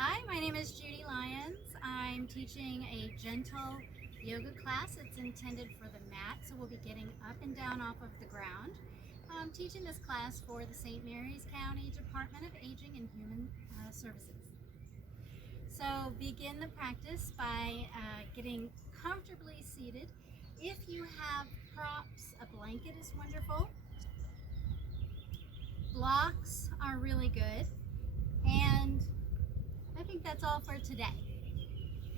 Hi, my name is Judi Lyons. I'm teaching a gentle yoga class. It's intended for the mat, so we'll be getting up and down off of the ground. I'm teaching this class for the St. Mary's County Department of Aging and Human Services. So begin the practice by getting comfortably seated. If you have props, a blanket is wonderful. Blocks are really good. And I think that's all for today.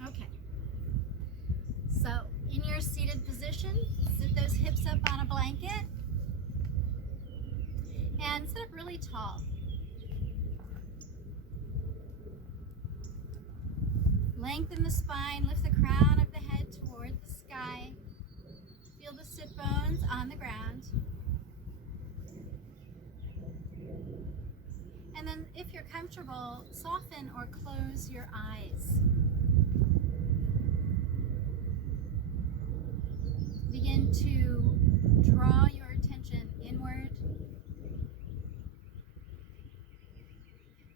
Okay. So in your seated position, sit those hips up on a blanket and sit up really tall. Lengthen the spine, lift the crown of the head toward the sky. Feel the sit bones on the ground. And then if you're comfortable, soften or close your eyes. Begin to draw your attention inward.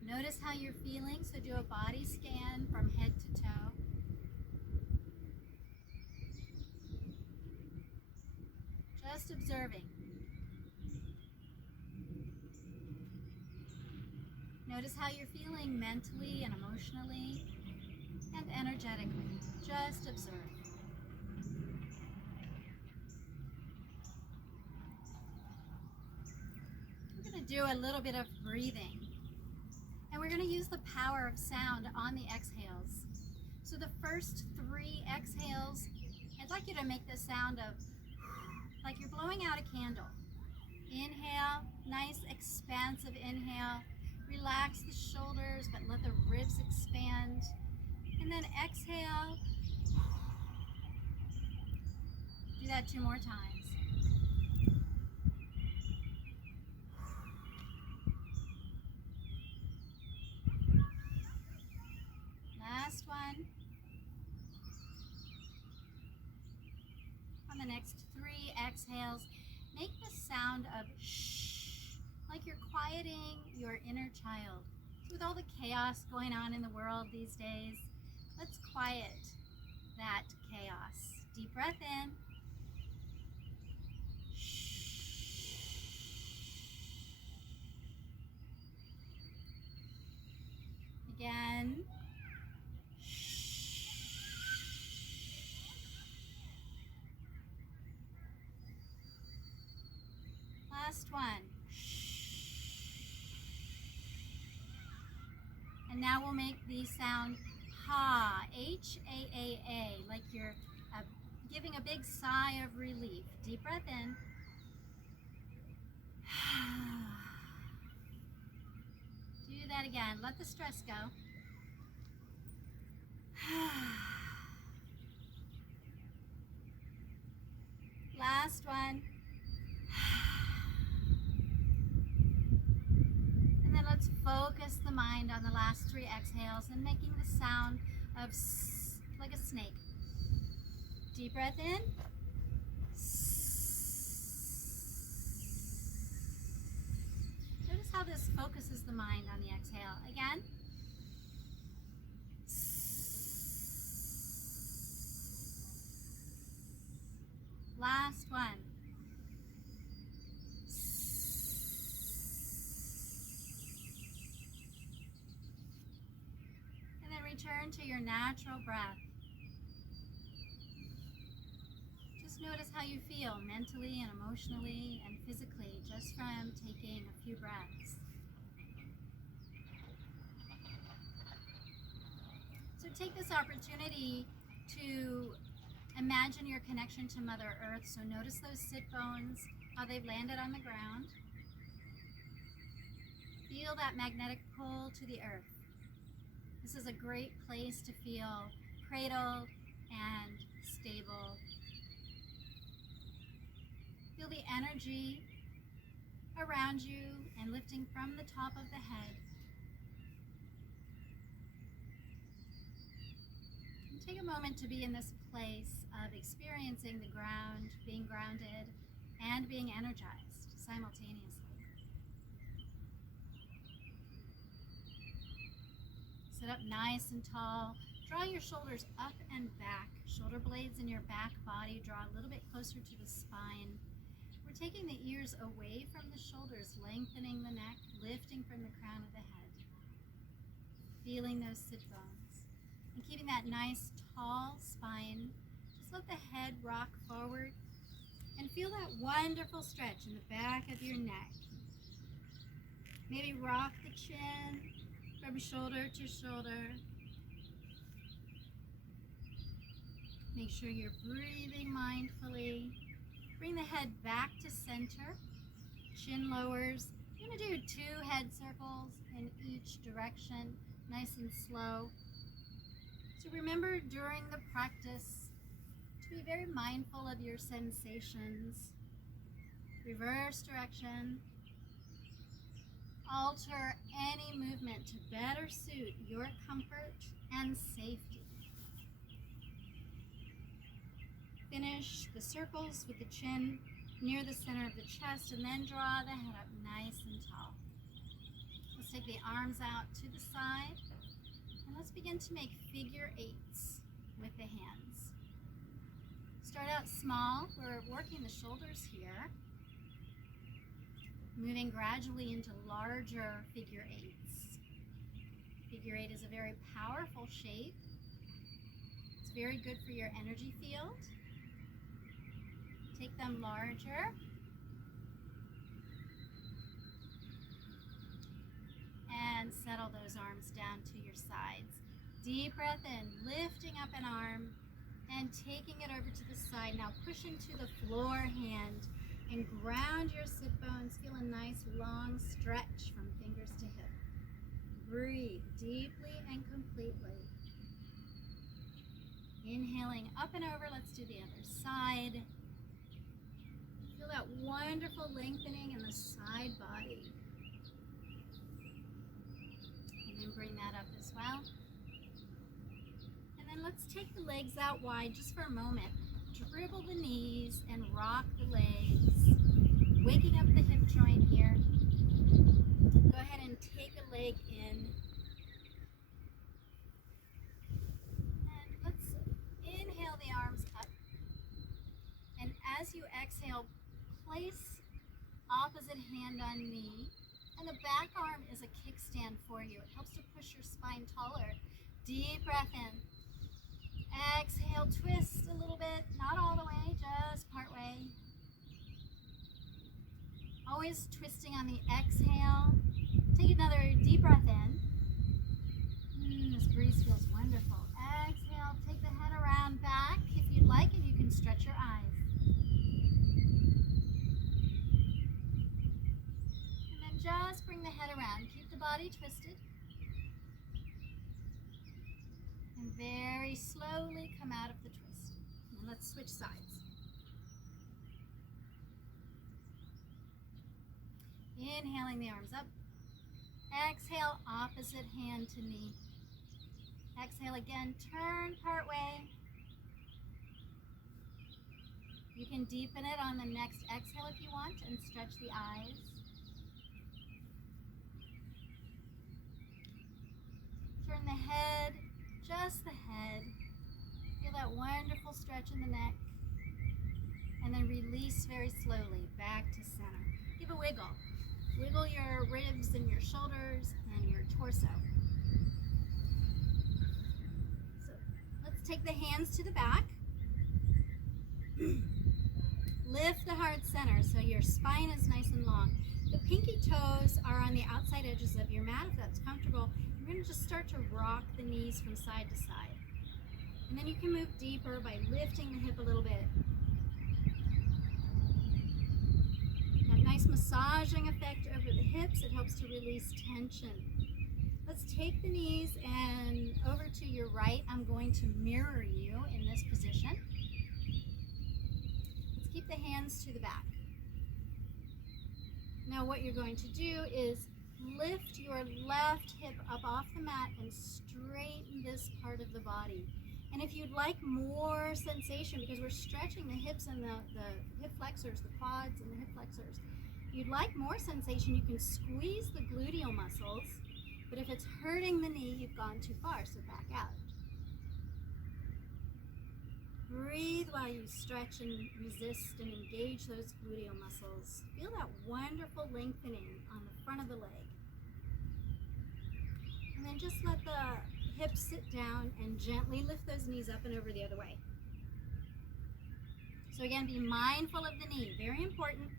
Notice how you're feeling, so do a body scan from head to toe. Just observing. Notice how you're feeling mentally and emotionally and energetically. Just observe. We're going to do a little bit of breathing. And we're going to use the power of sound on the exhales. So the first 3 exhales, I'd like you to make the sound of like you're blowing out a candle. Inhale, nice expansive inhale. Relax the shoulders, but let the ribs expand. And then exhale. Do that 2 more times. Last one. On the next 3 exhales, make the sound of shh, like you're quieting your inner child. With all the chaos going on in the world these days, let's quiet that chaos. Deep breath in. Again. Last one. And now we'll make the sound ha, H-A-A-A, like you're giving a big sigh of relief. Deep breath in. Do that again. Let the stress go. Last one. And then let's focus the mind on the last 3 exhales and making the sound of like a snake. Deep breath in. Notice how this focuses the mind on the exhale. Again. Last one. And then return to your natural breath. Just notice how you feel mentally and emotionally and physically just from taking a few breaths. So take this opportunity to imagine your connection to Mother Earth. So notice those sit bones, how they've landed on the ground. Feel that magnetic pull to the earth. This is a great place to feel cradled and stable. Feel the energy around you and lifting from the top of the head. And take a moment to be in this place of experiencing the ground, being grounded, and being energized simultaneously. Sit up nice and tall. Draw your shoulders up and back. Shoulder blades in your back body draw a little bit closer to the spine. We're taking the ears away from the shoulders, lengthening the neck, lifting from the crown of the head. Feeling those sit bones. And keeping that nice tall spine. Just let the head rock forward. And feel that wonderful stretch in the back of your neck. Maybe rock the chin from shoulder to shoulder. Make sure you're breathing mindfully. Bring the head back to center. Chin lowers. You're going to do 2 head circles in each direction, nice and slow. So remember during the practice to be very mindful of your sensations. Reverse direction. Alter any movement to better suit your comfort and safety. Finish the circles with the chin near the center of the chest and then draw the head up nice and tall. Let's take the arms out to the side and let's begin to make figure 8s with the hands. Start out small. We're working the shoulders here. Moving gradually into larger figure 8s. Figure 8 is a very powerful shape. It's very good for your energy field. Take them larger. And settle those arms down to your sides. Deep breath in, lifting up an arm and taking it over to the side. Now push into the floor hand. And ground your sit bones. Feel a nice long stretch from fingers to hip. Breathe deeply and completely. Inhaling up and over. Let's do the other side. Feel that wonderful lengthening in the side body. And then bring that up as well. And then let's take the legs out wide just for a moment. Dribble the knees and rock the legs, waking up the hip joint here. Go ahead and take a leg in. And let's inhale the arms up. And as you exhale, place opposite hand on knee. And the back arm is a kickstand for you. It helps to push your spine taller. Deep breath in. Exhale, twist a little bit, not all the way, just part way. Always twisting on the exhale. Take another deep breath in. This breeze feels wonderful. Exhale, take the head around back. If you'd like, and you can stretch your eyes. And then just bring the head around. Keep the body twisted. And very slowly come out of the twist. And let's switch sides. Inhaling the arms up. Exhale, opposite hand to knee. Exhale again, turn part way. You can deepen it on the next exhale if you want and stretch the eyes. Turn the head. Just the head. Feel that wonderful stretch in the neck. And then release very slowly back to center. Give a wiggle. Wiggle your ribs and your shoulders and your torso. So let's take the hands to the back. Lift the heart center so your spine is nice and long. The pinky toes are on the outside edges of your mat if that's comfortable. You're going to just start to rock the knees from side to side. And then you can move deeper by lifting the hip a little bit. That nice massaging effect over the hips, it helps to release tension. Let's take the knees and over to your right. I'm going to mirror you in this position. Let's keep the hands to the back. Now what you're going to do is lift your left hip up off the mat and straighten this part of the body. And if you'd like more sensation, because we're stretching the hips and the hip flexors, the quads and the hip flexors, if you'd like more sensation, you can squeeze the gluteal muscles, But if it's hurting the knee, you've gone too far, so back out. Breathe while you stretch and resist and engage those gluteal muscles. Feel that wonderful lengthening on the front of the leg. And then just let the hips sit down and gently lift those knees up and over the other way. So again, be mindful of the knee, very important.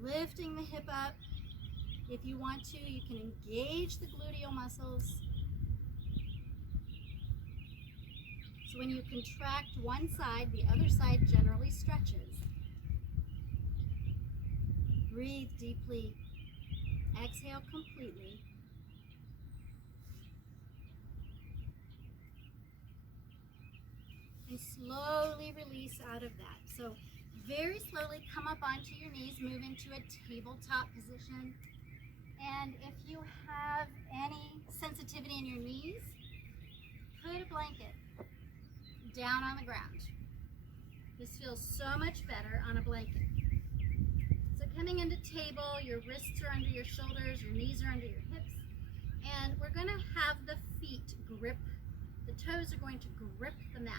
Lifting the hip up. If you want to, you can engage the gluteal muscles. So when you contract one side, the other side generally stretches. Breathe deeply. Exhale completely. And slowly release out of that. So very slowly come up onto your knees, move into a tabletop position. And if you have any sensitivity in your knees, put a blanket down on the ground. This feels so much better on a blanket. So coming into table, your wrists are under your shoulders, your knees are under your hips, and we're going to have the feet grip, the toes are going to grip the mat.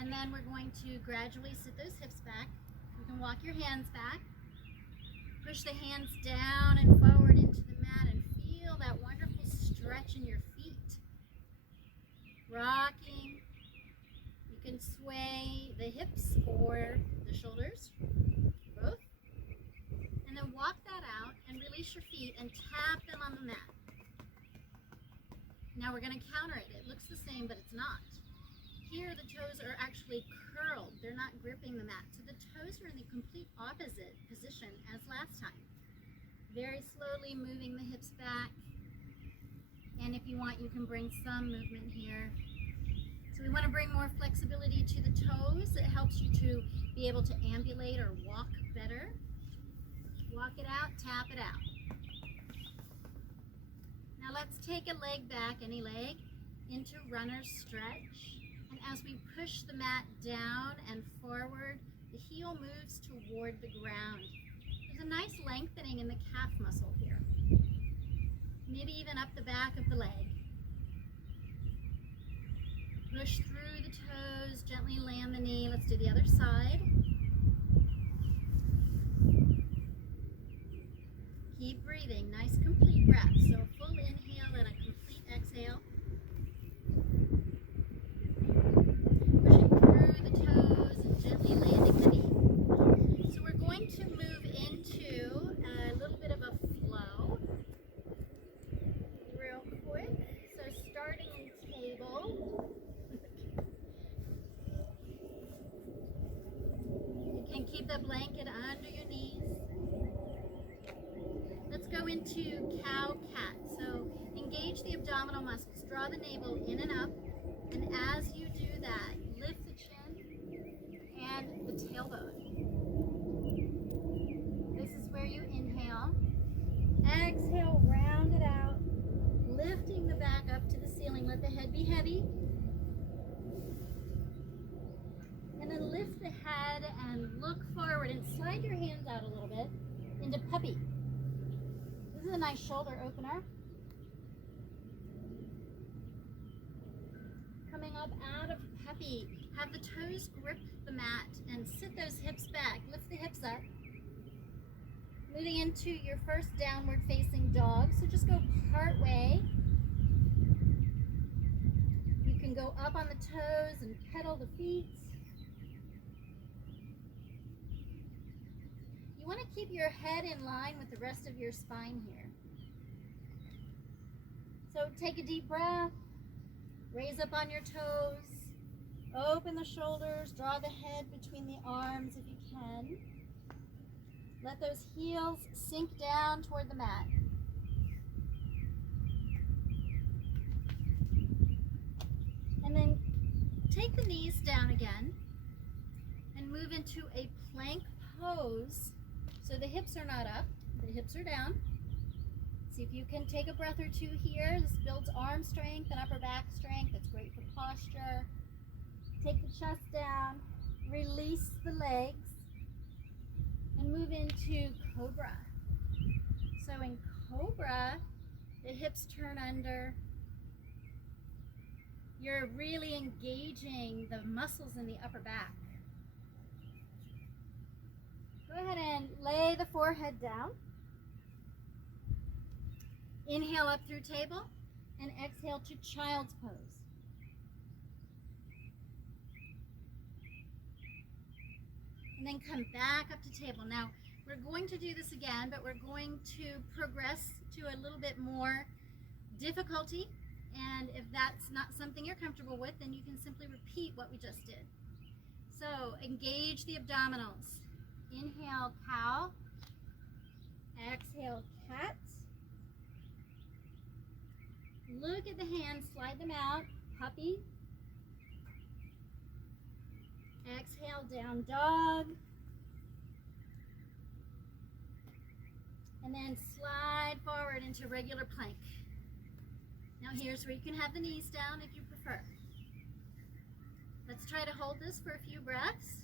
And then we're going to gradually sit those hips back. You can walk your hands back. Push the hands down and forward into the mat and feel that wonderful stretch in your feet. Rocking. You can sway the hips or the shoulders, both. And then walk that out and release your feet and tap them on the mat. Now we're going to counter it. It looks the same, but it's not. Here the toes are actually curled. They're not gripping the mat. So the toes are in the complete opposite position as last time. Very slowly moving the hips back. And if you want, you can bring some movement here. So we want to bring more flexibility to the toes. It helps you to be able to ambulate or walk better. Walk it out, tap it out. Now let's take a leg back, any leg, into runner's stretch. And as we push the mat down and forward, the heel moves toward the ground. There's a nice lengthening in the calf muscle here. Maybe even up the back of the leg. Push through the toes, gently land the knee. Let's do the other side. Keep breathing, nice complete breath. So a full inhale and a complete exhale. Pushing through the toes and gently landing the knee. So we're going to move into a little bit of a flow real quick. So starting in table. You can keep the blanket under your knees. Let's go into cow-cat. So engage the abdominal muscles. Draw the navel in and up. And as you do that, lift the chin and the tailbone. This is where you inhale. Exhale, round it out. Lifting the back up to the ceiling. Let the head be heavy. And then lift the head and look forward and slide your hands out a little bit into puppy. This is a nice shoulder opener. Coming up out of puppy, have the toes grip the mat and sit those hips back. Lift the hips up. Moving into your first downward facing dog. So just go part way. You can go up on the toes and pedal the feet. You want to keep your head in line with the rest of your spine here. So take a deep breath. Raise up on your toes. Open the shoulders. Draw the head between the arms if you can. Let those heels sink down toward the mat. And then take the knees down again and move into a plank pose. So the hips are not up, the hips are down. See if you can take a breath or two here. This builds arm strength and upper back strength. It's great for posture. Take the chest down, release the legs, and move into cobra. So in Cobra, the hips turn under. You're really engaging the muscles in the upper back. Go ahead and lay the forehead down. Inhale up through table and exhale to child's pose. And then come back up to table. Now, we're going to do this again, but we're going to progress to a little bit more difficulty. And if that's not something you're comfortable with, then you can simply repeat what we just did. So, engage the abdominals. Inhale, cow. Exhale, cat. Look at the hands, slide them out. Puppy. Exhale, down dog. And then slide forward into regular plank. Now here's where you can have the knees down if you prefer. Let's try to hold this for a few breaths.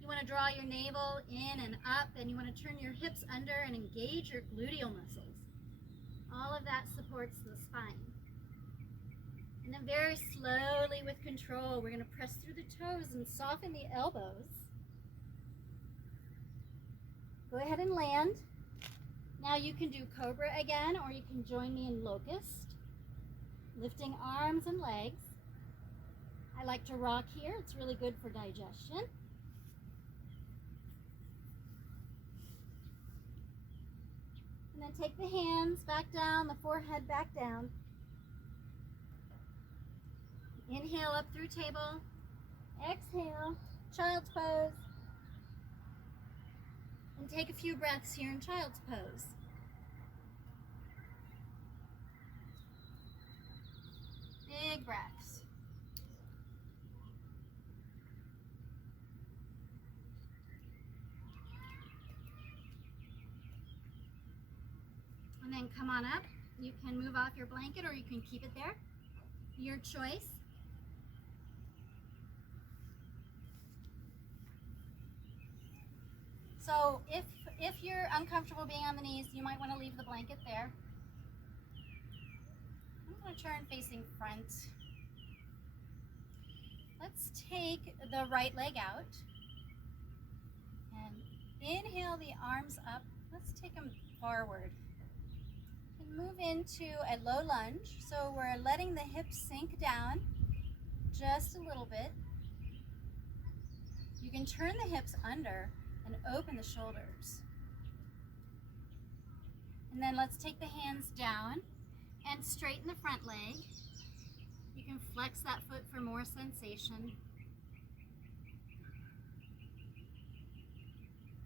You want to draw your navel in and up, and you want to turn your hips under and engage your gluteal muscles. All of that supports the spine. And then very slowly with control, we're going to press through the toes and soften the elbows. Go ahead and land. Now you can do Cobra again, or you can join me in Locust. Lifting arms and legs. I like to rock here. It's really good for digestion. And then take the hands back down, the forehead back down. Inhale up through table. Exhale, child's pose. And take a few breaths here in child's pose. Big breaths. And then come on up. You can move off your blanket or you can keep it there. Your choice. So if you're uncomfortable being on the knees, you might want to leave the blanket there. I'm going to turn facing front. Let's take the right leg out. And inhale the arms up. Let's take them forward. And move into a low lunge. So we're letting the hips sink down just a little bit. You can turn the hips under and open the shoulders. And then let's take the hands down and straighten the front leg. You can flex that foot for more sensation.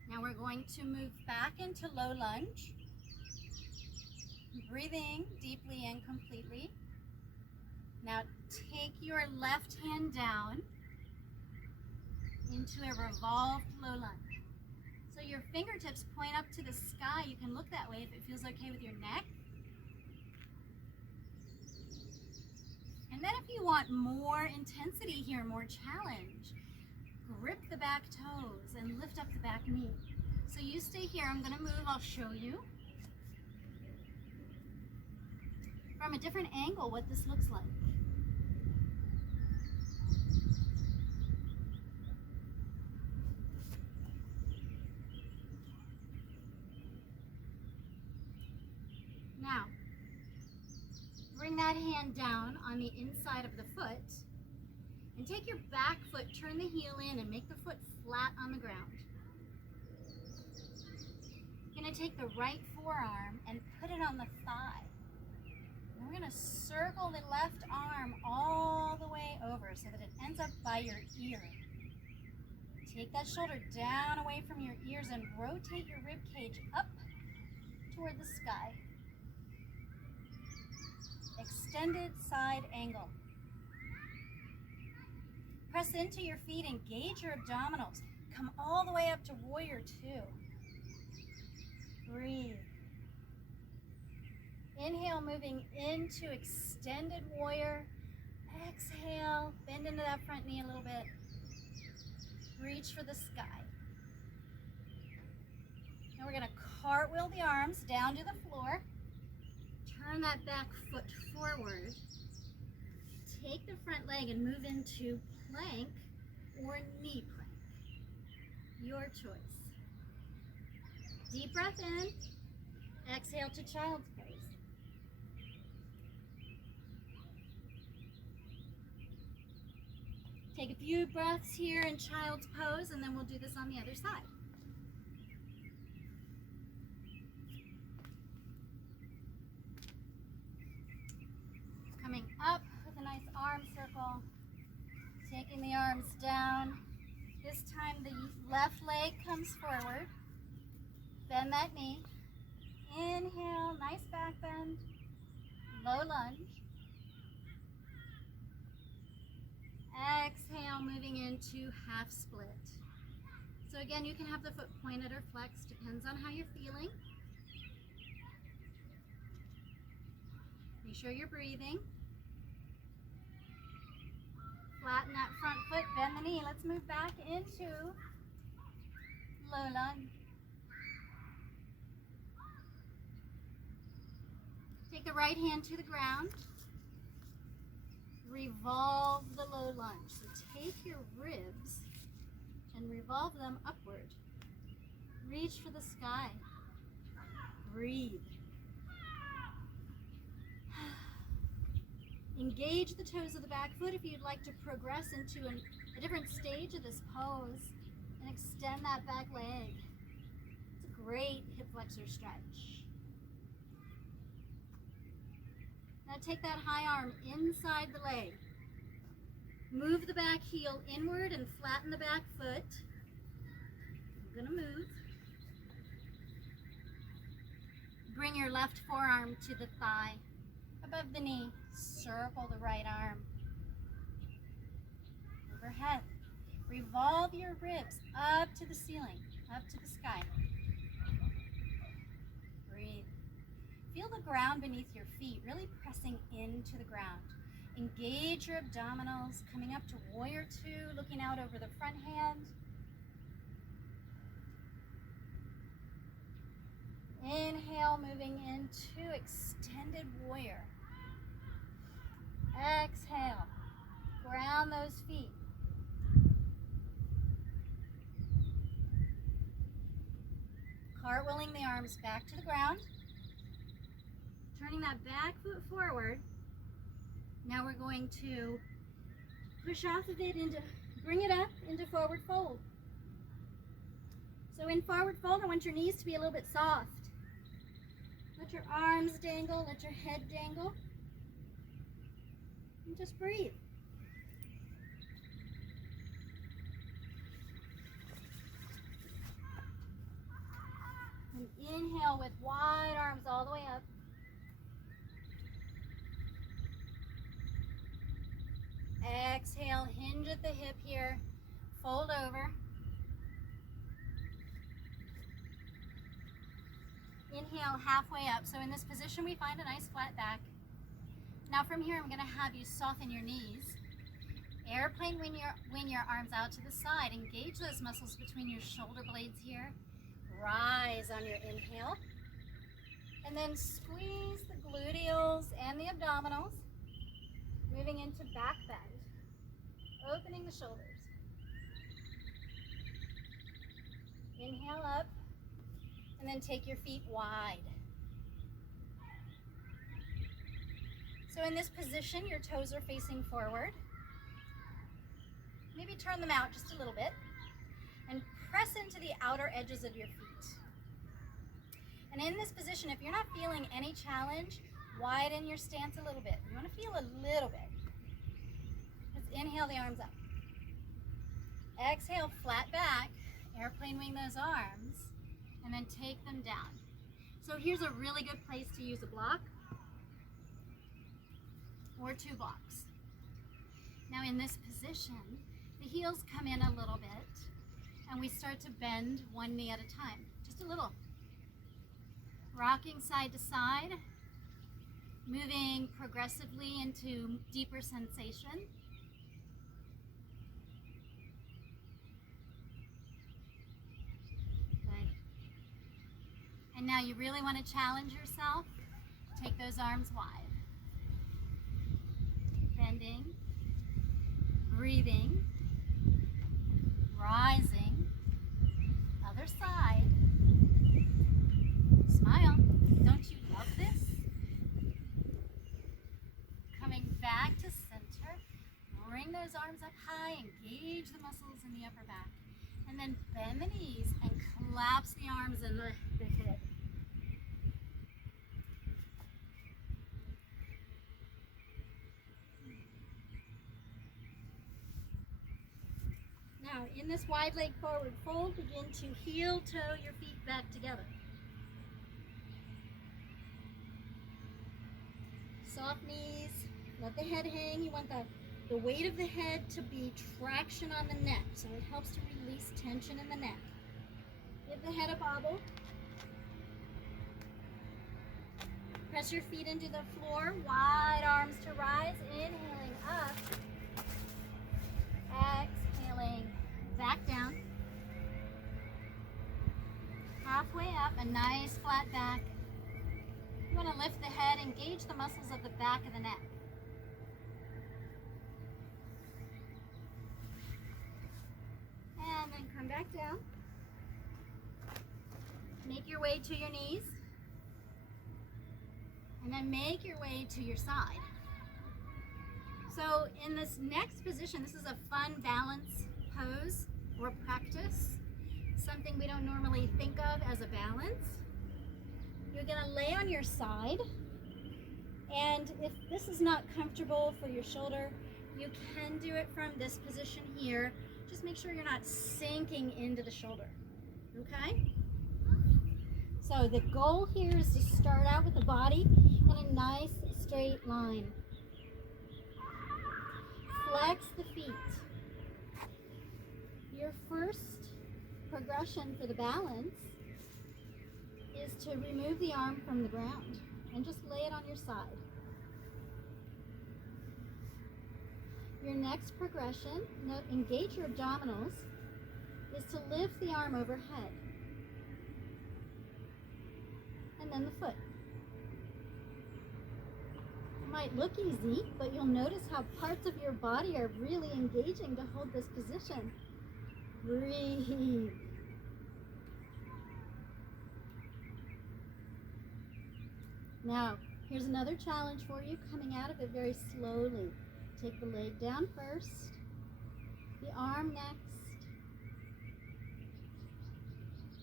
Now we're going to move back into low lunge. Breathing deeply and completely. Now take your left hand down into a revolved low lunge. So your fingertips point up to the sky. You can look that way if it feels okay with your neck. And then if you want more intensity here, more challenge, grip the back toes and lift up the back knee. So you stay here. I'm going to move. I'll show you from a different angle what this looks like. Now, bring that hand down on the inside of the foot and take your back foot, turn the heel in and make the foot flat on the ground. You're going to take the right forearm and put it on the thigh. And we're going to circle the left arm all the way over so that it ends up by your ear. Take that shoulder down away from your ears and rotate your rib cage up toward the sky. Extended side angle. Press into your feet, engage your abdominals. Come all the way up to warrior two. Breathe. Inhale, moving into extended warrior. Exhale, bend into that front knee a little bit. Reach for the sky. Now we're going to cartwheel the arms down to the floor. Turn that back foot forward. Take the front leg and move into plank or knee plank. Your choice. Deep breath in. Exhale to child's pose. Take a few breaths here in child's pose, and then we'll do this on the other side. Coming up with a nice arm circle. Taking the arms down. This time the left leg comes forward. Bend that knee. Inhale, nice back bend. Low lunge. Exhale, moving into half split. So again, you can have the foot pointed or flexed, depends on how you're feeling. Make sure you're breathing. Flatten that front foot, bend the knee. Let's move back into low lunge. Take the right hand to the ground. Revolve the low lunge. So take your ribs and revolve them upward. Reach for the sky. Breathe. Engage the toes of the back foot if you'd like to progress into a different stage of this pose, and extend that back leg. It's a great hip flexor stretch. Now take that high arm inside the leg. Move the back heel inward and flatten the back foot. I'm gonna move. Bring your left forearm to the thigh, above the knee. Circle the right arm. Overhead. Revolve your ribs up to the ceiling, up to the sky. Breathe. Feel the ground beneath your feet, really pressing into the ground. Engage your abdominals, coming up to warrior two, looking out over the front hand. Inhale, moving into extended warrior. Exhale, ground those feet. Cartwheeling the arms back to the ground. Turning that back foot forward. Now we're going to push off of it bring it up into forward fold. So in forward fold, I want your knees to be a little bit soft. Let your arms dangle, let your head dangle. And just breathe. And inhale with wide arms all the way up. Exhale, hinge at the hip here. Fold over. Inhale, halfway up. So in this position, we find a nice flat back. Now from here, I'm going to have you soften your knees. Airplane when your arms out to the side. Engage those muscles between your shoulder blades here. Rise on your inhale. And then squeeze the gluteals and the abdominals. Moving into back bend. Opening the shoulders. Inhale up. And then take your feet wide. So in this position, your toes are facing forward. Maybe turn them out just a little bit. And press into the outer edges of your feet. And in this position, if you're not feeling any challenge, widen your stance a little bit. You want to feel a little bit. Let's inhale the arms up. Exhale, flat back. Airplane wing those arms. And then take them down. So here's a really good place to use a block. Or two blocks. Now in this position, the heels come in a little bit and we start to bend one knee at a time, just a little. Rocking side to side, moving progressively into deeper sensation. Good. And now you really want to challenge yourself. Take those arms wide. Bending, breathing, rising, other side. Smile. Don't you love this? Coming back to center. Bring those arms up high, engage the muscles in the upper back. And then bend the knees and collapse the arms and the head. Now, in this wide leg forward fold, begin to heel toe your feet back together. Soft knees, let the head hang. You want the weight of the head to be traction on the neck, so it helps to release tension in the neck. Give the head a bobble. Press your feet into the floor, wide arms to rise, inhaling up, exhaling back down. Halfway up, a nice flat back. You want to lift the head, engage the muscles of the back of the neck. And then come back down. Make your way to your knees. And then make your way to your side. So in this next position, this is a fun balance pose or practice. Something we don't normally think of as a balance. You're going to lay on your side. And if this is not comfortable for your shoulder, you can do it from this position here. Just make sure you're not sinking into the shoulder, okay? So the goal here is to start out with the body in a nice straight line. Flex the feet. Your first progression for the balance is to remove the arm from the ground and just lay it on your side. Your next progression, engage your abdominals, is to lift the arm overhead. And then the foot. It might look easy, but you'll notice how parts of your body are really engaging to hold this position. Breathe. Now, here's another challenge for you, coming out of it very slowly. Take the leg down first, the arm next.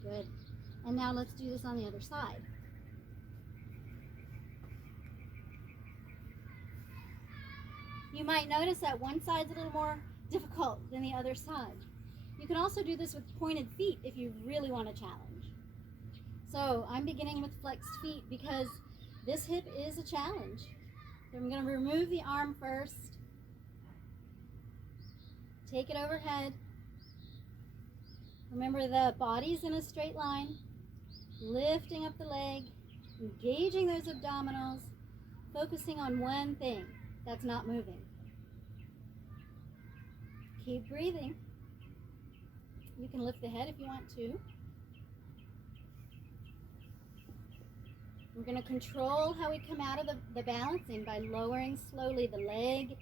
Good. And now let's do this on the other side. You might notice that one side's a little more difficult than the other side. You can also do this with pointed feet if you really want a challenge. So I'm beginning with flexed feet because this hip is a challenge. So I'm going to remove the arm first. Take it overhead. Remember, the body's in a straight line. Lifting up the leg, engaging those abdominals, focusing on one thing that's not moving. Keep breathing. You can lift the head if you want to. We're going to control how we come out of the balancing by lowering slowly the leg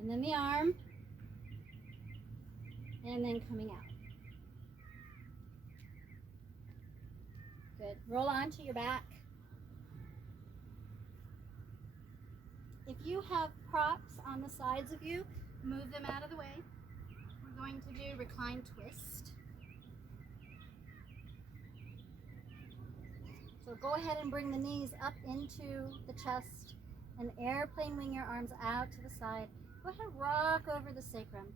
and then the arm and then coming out. Good. Roll onto your back. If you have props on the sides of you, move them out of the way. We're going to do recline twist. So go ahead and bring the knees up into the chest and airplane wing your arms out to the side. Go ahead and rock over the sacrum.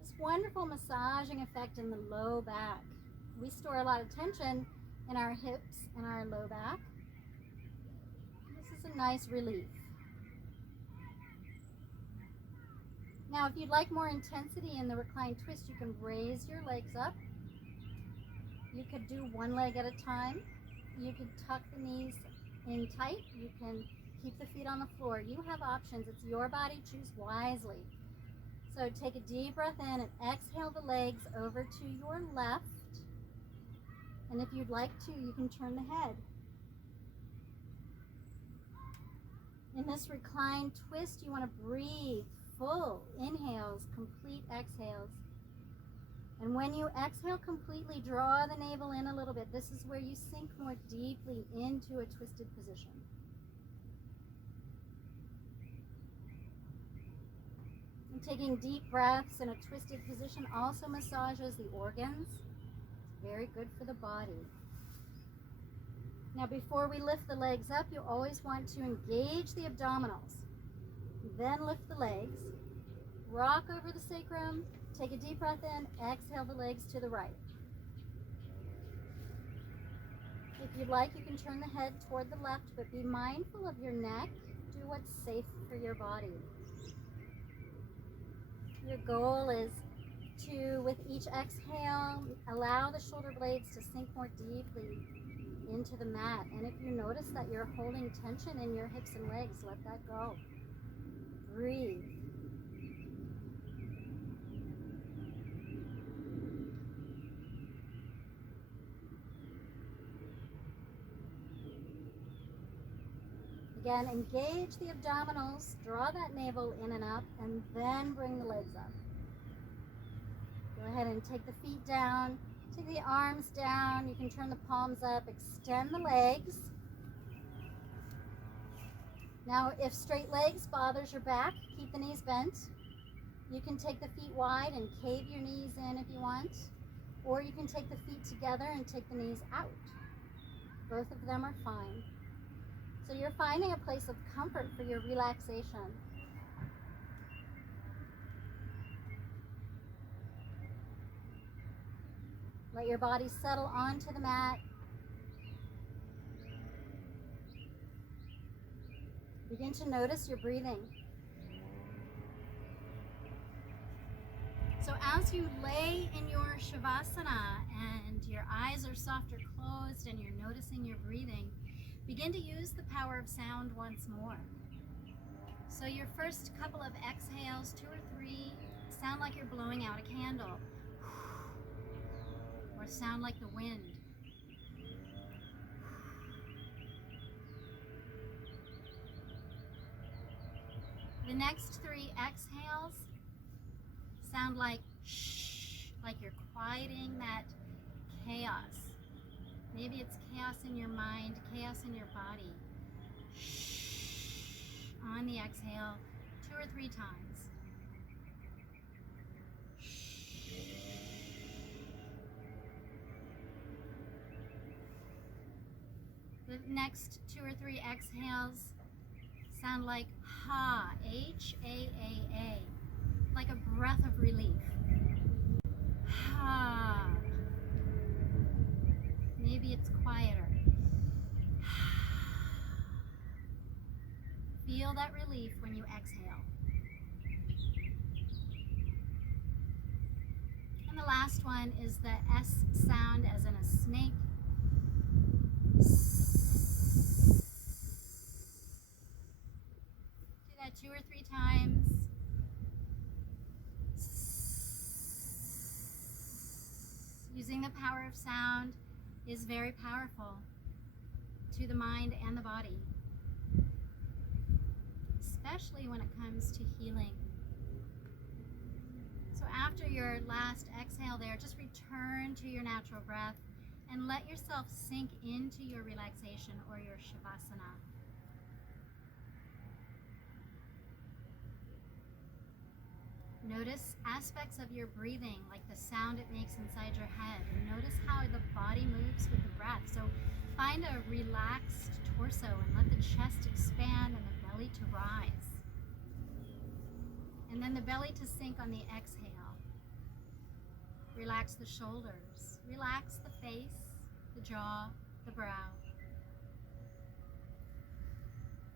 This wonderful massaging effect in the low back. We store a lot of tension in our hips and our low back. This is a nice relief. Now, if you'd like more intensity in the reclined twist, you can raise your legs up. You could do one leg at a time. You could tuck the knees in tight. You can keep the feet on the floor. You have options. It's your body. Choose wisely. So take a deep breath in and exhale the legs over to your left. And if you'd like to, you can turn the head. In this reclined twist, you want to breathe full inhales, complete exhales. And when you exhale completely, draw the navel in a little bit. This is where you sink more deeply into a twisted position. And taking deep breaths in a twisted position also massages the organs. It's very good for the body. Now, before we lift the legs up, you always want to engage the abdominals. Then lift the legs, rock over the sacrum, take a deep breath in, exhale the legs to the right. If you'd like, you can turn the head toward the left, but be mindful of your neck. Do what's safe for your body. Your goal is to, with each exhale, allow the shoulder blades to sink more deeply into the mat. And if you notice that you're holding tension in your hips and legs, let that go. Breathe. Again, engage the abdominals, draw that navel in and up, and then bring the legs up. Go ahead and take the feet down, take the arms down. You can turn the palms up, extend the legs. Now, if straight legs bothers your back, keep the knees bent. You can take the feet wide and cave your knees in if you want, or you can take the feet together and take the knees out. Both of them are fine. So you're finding a place of comfort for your relaxation. Let your body settle onto the mat. Begin to notice your breathing. So as you lay in your Shavasana and your eyes are soft or closed and you're noticing your breathing, begin to use the power of sound once more. So your first couple of exhales, 2 or 3, sound like you're blowing out a candle, or sound like the wind. The next 3 exhales sound like shh, like you're quieting that chaos. Maybe it's chaos in your mind, chaos in your body. Shh. On the exhale, 2 or 3 times. The next 2 or 3 exhales sound like ha, H-A-A-A, like a breath of relief. Ha. Maybe it's quieter. Feel that relief when you exhale. And the last one is the S sound, as in a snake. Do that 2 or 3 times. Using the power of sound is very powerful to the mind and the body, especially when it comes to healing. So after your last exhale there, just return to your natural breath and let yourself sink into your relaxation or your Shavasana. Notice aspects of your breathing, like the sound it makes inside your head, and notice how the body moves with the breath. So find a relaxed torso and let the chest expand and the belly to rise. And then the belly to sink on the exhale. Relax the shoulders. Relax the face, the jaw, the brow.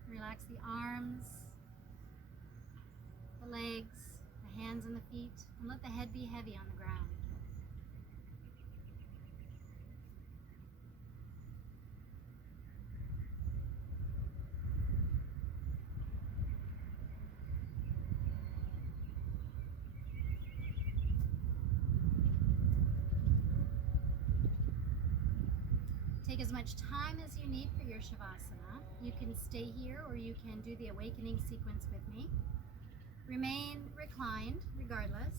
Relax the arms, the legs, the hands and the feet, and let the head be heavy on the ground. Take as much time as you need for your Shavasana. You can stay here or you can do the awakening sequence with me. Remain reclined regardless.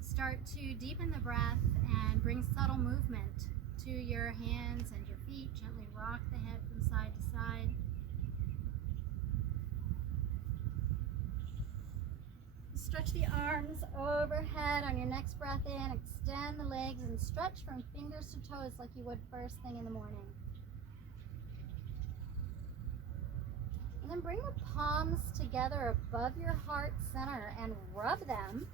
Start to deepen the breath and bring subtle movement to your hands and your feet. Gently rock the head from side to side. Stretch the arms overhead on your next breath in. Extend the legs and stretch from fingers to toes like you would first thing in the morning. And then bring the palms together above your heart center and rub them.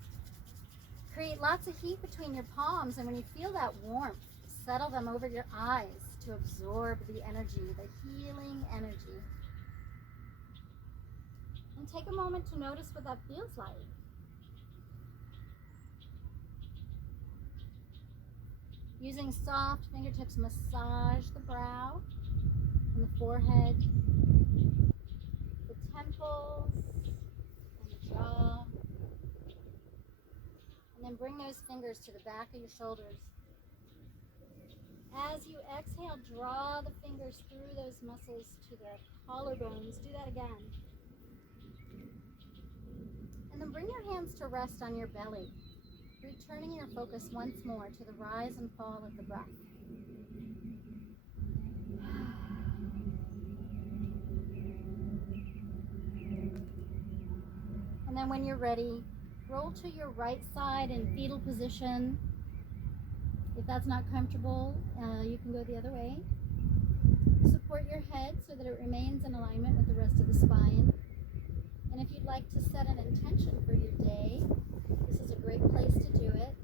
Create lots of heat between your palms, and when you feel that warmth, settle them over your eyes to absorb the energy, the healing energy. And take a moment to notice what that feels like. Using soft fingertips, massage the brow and the forehead, the temples and the jaw. And then bring those fingers to the back of your shoulders. As you exhale, draw the fingers through those muscles to the collarbones. Do that again. And then bring your hands to rest on your belly, returning your focus once more to the rise and fall of the breath. And then when you're ready, roll to your right side in fetal position. If that's not comfortable, you can go the other way. Support your head so that it remains in alignment with the rest of the spine. And if you'd like to set an intention for your day, this is a great place to do it.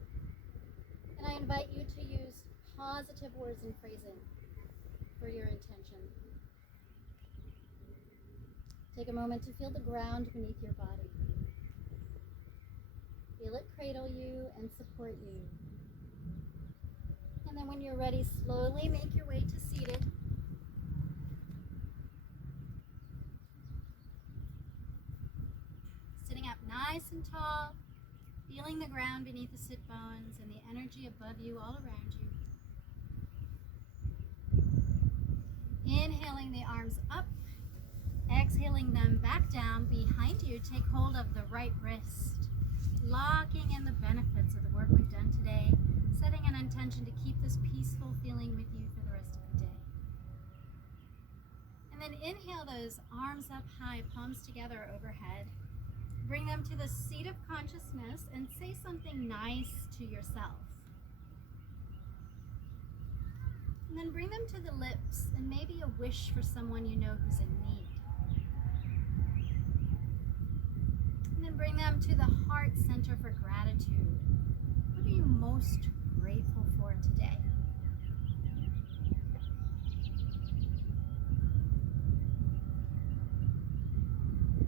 And I invite you to use positive words and phrasing for your intention. Take a moment to feel the ground beneath your body. Feel it cradle you and support you. And then when you're ready, slowly make your way to seated. Sitting up nice and tall, feeling the ground beneath the sit bones and the energy above you all around you. Inhaling the arms up, exhaling them back down behind you. Take hold of the right wrist, locking in the benefits of the work we've done today, setting an intention to keep this peaceful feeling with you for the rest of the day. And then inhale those arms up high, palms together overhead. Bring them to the seat of consciousness and say something nice to yourself. And then bring them to the lips and maybe a wish for someone you know who's in need. And then bring them to the heart center for gratitude. What are you most grateful for today?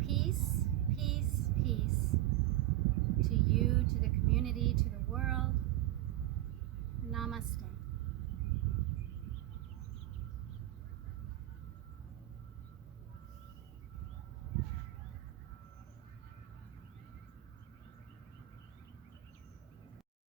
Peace, peace, peace to you, to the community, to the world. Namaste.